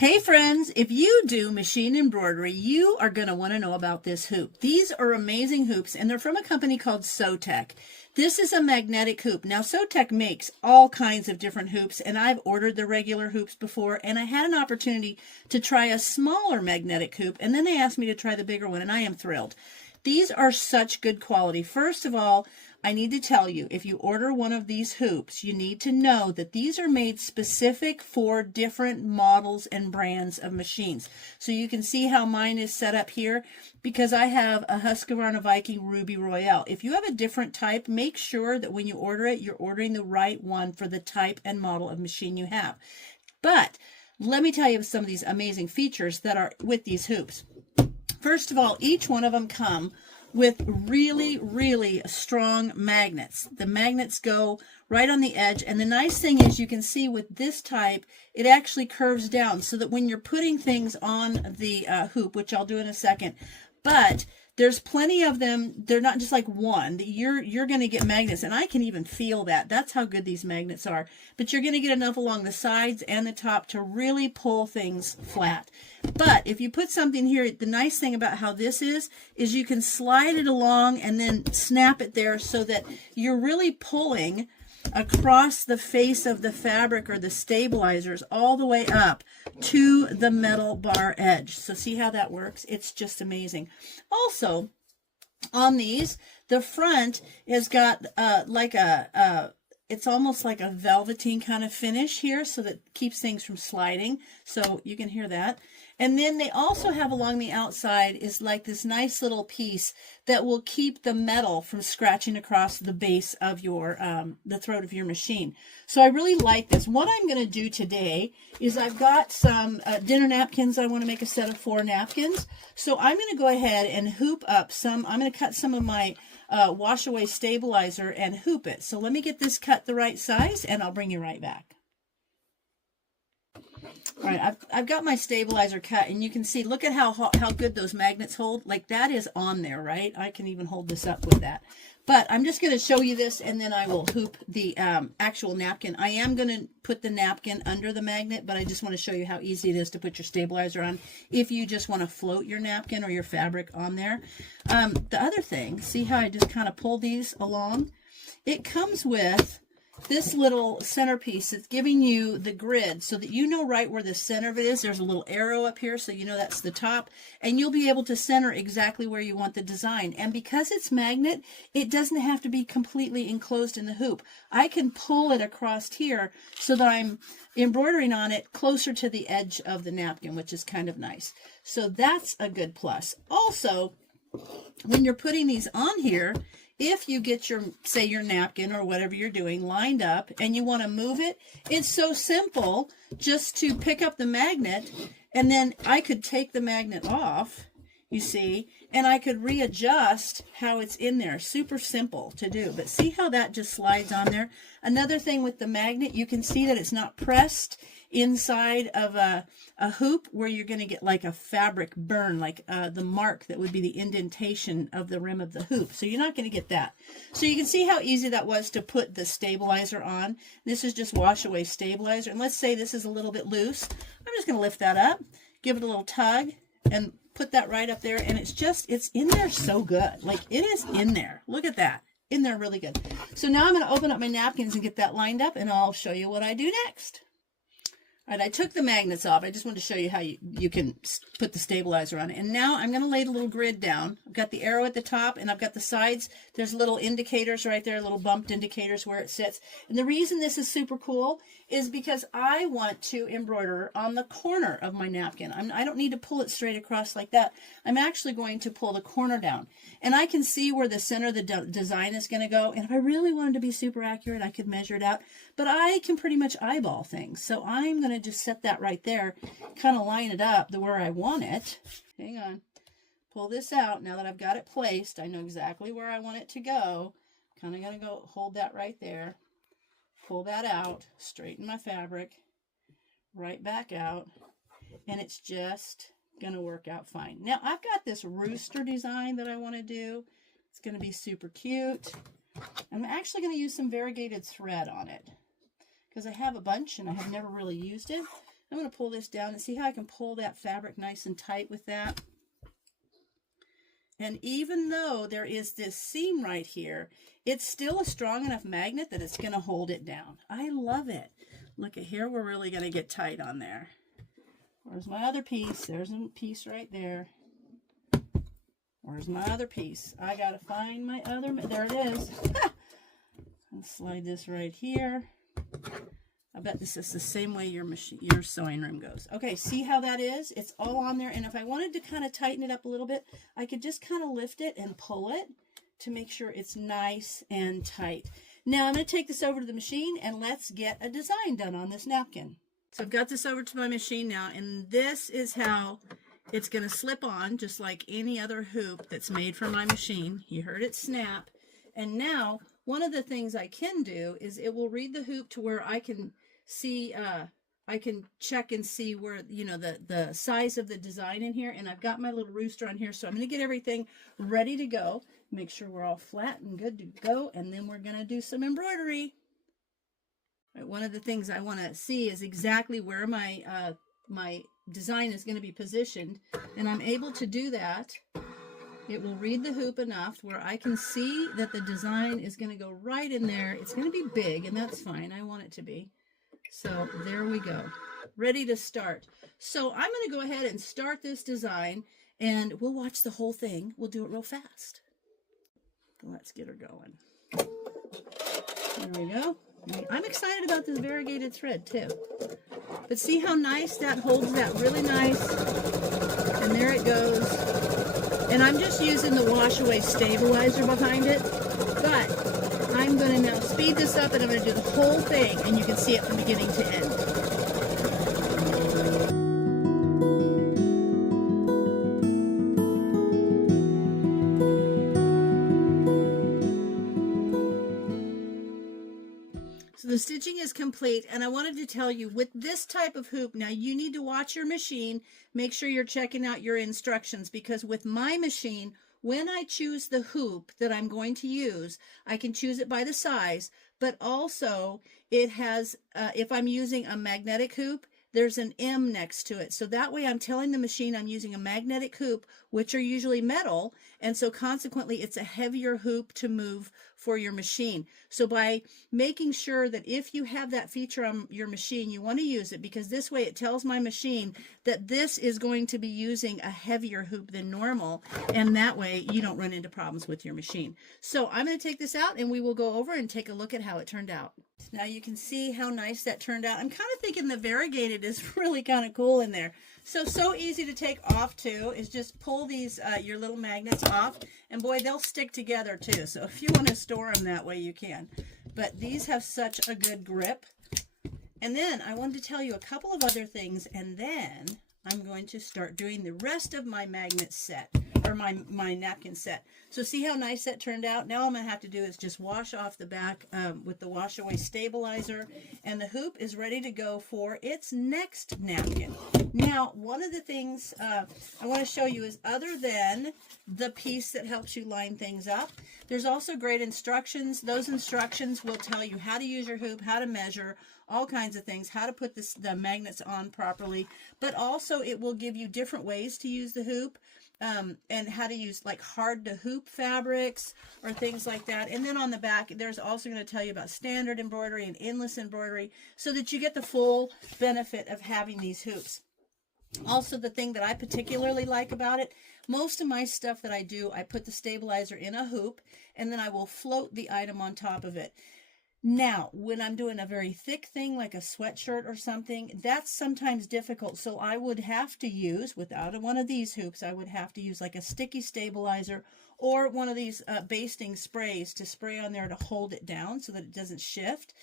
Hey friends, if you do machine embroidery, you are going to want to know about this hoop. These are amazing hoops, and they're from a company called SEWTECH. This is a magnetic hoop. Now, SEWTECH makes all kinds of different hoops, and I've ordered the regular hoops before, and I had an opportunity to try a smaller magnetic hoop, and then they asked me to try the bigger one, and I am thrilled. These are such good quality. First of all, I need to tell you, if you order one of these hoops, you need to know that these are made specific for different models and brands of machines. So you can see how mine is set up here, because I have a Husqvarna Viking Ruby Royale. If you have a different type, make sure that when you order it, you're ordering the right one for the type and model of machine you have. But let me tell you some of these amazing features that are with these hoops. First of all, each one of them come with really strong magnets. The magnets go right on the edge, and the nice thing is you can see with this type, it actually curves down so that when you're putting things on the hoop, which I'll do in a second, but there's plenty of them. They're not just like one. You're going to get magnets, and I can even feel that. That's how good these magnets are. But you're going to get enough along the sides and the top to really pull things flat. But if you put something here, the nice thing about how this is you can slide it along and then snap it there so that you're really pulling across the face of the fabric or the stabilizers all the way up to the metal bar edge. So see how that works? It's just amazing. Also, on these, the front has got it's almost like a velveteen kind of finish here, so that keeps things from sliding. So you can hear that. And then they also have along the outside is like this nice little piece that will keep the metal from scratching across the base of your, the throat of your machine. So I really like this. What I'm going to do today is I've got some dinner napkins. I want to make a set of 4 napkins. So I'm going to go ahead and hoop up some. I'm going to cut some of my wash away stabilizer and hoop it. So let me get this cut the right size, and I'll bring you right back. All right, I've got my stabilizer cut, and you can see, look at how good those magnets hold. Like, that is on there, right? I can even hold this up with that. But I'm just going to show you this, and then I will hoop the actual napkin. I am going to put the napkin under the magnet, but I just want to show you how easy it is to put your stabilizer on if you just want to float your napkin or your fabric on there. The other thing, see how I just kind of pull these along? It comes with this little centerpiece. It's giving you the grid so that you know right where the center of it is. There's a little arrow up here, so you know that's the top, and you'll be able to center exactly where you want the design. And because it's magnet, it doesn't have to be completely enclosed in the hoop. I can pull it across here so that I'm embroidering on it closer to the edge of the napkin, which is kind of nice. So that's a good plus. Also, when you're putting these on here, if you get your, say, your napkin or whatever you're doing lined up and you want to move it, it's so simple just to pick up the magnet, and then I could take the magnet off, you see, and I could readjust how it's in there. Super simple to do, but see how that just slides on there? Another thing with the magnet, you can see that it's not pressed inside of a hoop where you're going to get like a fabric burn, like the mark that would be the indentation of the rim of the hoop. So you're not going to get that. So you can see how easy that was to put the stabilizer on. This is just wash away stabilizer. And let's say this is a little bit loose. I'm just going to lift that up, give it a little tug, and put that right up there. And it's in there so good. Like, it is in there. Look at that. In there really good. So now I'm going to open up my napkins and get that lined up, and I'll show you what I do next. All right, I took the magnets off. I just wanted to show you how you can put the stabilizer on it. And now I'm going to lay the little grid down. I've got the arrow at the top, and I've got the sides. There's little indicators right there, little bumped indicators where it sits. And the reason this is super cool is because I want to embroider on the corner of my napkin. I don't need to pull it straight across like that. I'm actually going to pull the corner down. And I can see where the center of the design is going to go. And if I really wanted to be super accurate, I could measure it out. But I can pretty much eyeball things. So I'm going to just set that right there, kind of line it up to where I want it. Hang on. Pull this out. Now that I've got it placed, I know exactly where I want it to go. Kind of going to go hold that right there. Pull that out, straighten my fabric, right back out, and it's just going to work out fine. Now, I've got this rooster design that I want to do. It's going to be super cute. I'm actually going to use some variegated thread on it because I have a bunch and I have never really used it. I'm going to pull this down and see how I can pull that fabric nice and tight with that. And even though there is this seam right here, it's still a strong enough magnet that it's going to hold it down. I love it. Look at here, we're really going to get tight on there. Where's my other piece? There's a piece right there. Where's my other piece? I got to find my other, there it is. I'll slide this right here. I bet this is the same way your sewing room goes. Okay, see how that is? It's all on there. And if I wanted to kind of tighten it up a little bit, I could just kind of lift it and pull it to make sure it's nice and tight. Now I'm going to take this over to the machine and let's get a design done on this napkin. So I've got this over to my machine now, and this is how it's going to slip on, just like any other hoop that's made for my machine. You heard it snap. And now one of the things I can do is it will read the hoop to where I can see, I can check and see where, you know, the size of the design in here. And I've got my little rooster on here. So I'm going to get everything ready to go. Make sure we're all flat and good to go. And then we're going to do some embroidery. Right, one of the things I want to see is exactly where my, my design is going to be positioned. And I'm able to do that. It will read the hoop enough where I can see that the design is going to go right in there. It's going to be big, and that's fine. I want it to be. So there we go. Ready to start. So I'm going to go ahead and start this design, and we'll watch the whole thing. We'll do it real fast. Let's get her going. There we go. I'm excited about this variegated thread too. But see how nice that holds that really nice. And there it goes. And I'm just using the wash away stabilizer behind it. But I'm going to now speed this up and I'm going to do the whole thing, and you can see it from beginning to end. So the stitching is complete, and I wanted to tell you, with this type of hoop, now you need to watch your machine, make sure you're checking out your instructions, because with my machine, when I choose the hoop that I'm going to use, I can choose it by the size, but also it has, if I'm using a magnetic hoop, there's an M next to it. So that way I'm telling the machine I'm using a magnetic hoop, which are usually metal, and so consequently it's a heavier hoop to move for your machine. So by making sure that if you have that feature on your machine, you want to use it, because this way it tells my machine that this is going to be using a heavier hoop than normal, and that way you don't run into problems with your machine. So I'm going to take this out and we will go over and take a look at how it turned out. Now you can see how nice that turned out. I'm kind of thinking the variegated is really kind of cool in there. So easy to take off too, is just pull these, your little magnets off, and boy, they'll stick together too. So if you want to store them that way, you can. But these have such a good grip. And then I wanted to tell you a couple of other things, and then I'm going to start doing the rest of my magnet set, or my napkin set. So see how nice that turned out? Now all I'm going to have to do is just wash off the back with the wash away stabilizer, and the hoop is ready to go for its next napkin. Now, one of the things I want to show you is, other than the piece that helps you line things up, there's also great instructions. Those instructions will tell you how to use your hoop, how to measure, all kinds of things, how to put the magnets on properly, but also it will give you different ways to use the hoop, and how to use like hard to hoop fabrics or things like that. And then on the back, there's also going to tell you about standard embroidery and endless embroidery, so that you get the full benefit of having these hoops. Also, the thing that I particularly like about it, most of my stuff that I do, I put the stabilizer in a hoop, and then I will float the item on top of it. Now, when I'm doing a very thick thing like a sweatshirt or something, that's sometimes difficult. So I would have to use, without one of these hoops, I would have to use like a sticky stabilizer or one of these basting sprays to spray on there to hold it down so that it doesn't shift.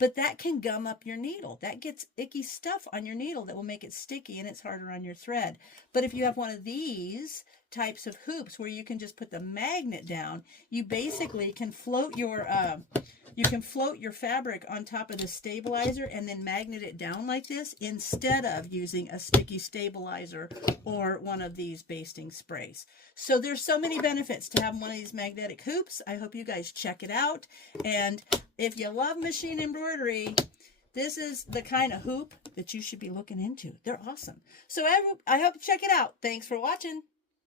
But that can gum up your needle. That gets icky stuff on your needle that will make it sticky, and it's harder on your thread. But if you have one of these types of hoops where you can just put the magnet down, you basically can float your fabric on top of the stabilizer and then magnet it down like this, instead of using a sticky stabilizer or one of these basting sprays. So there's so many benefits to having one of these magnetic hoops. I hope you guys check it out. And if you love machine embroidery, this is the kind of hoop that you should be looking into. They're awesome. So I hope you check it out. Thanks for watching.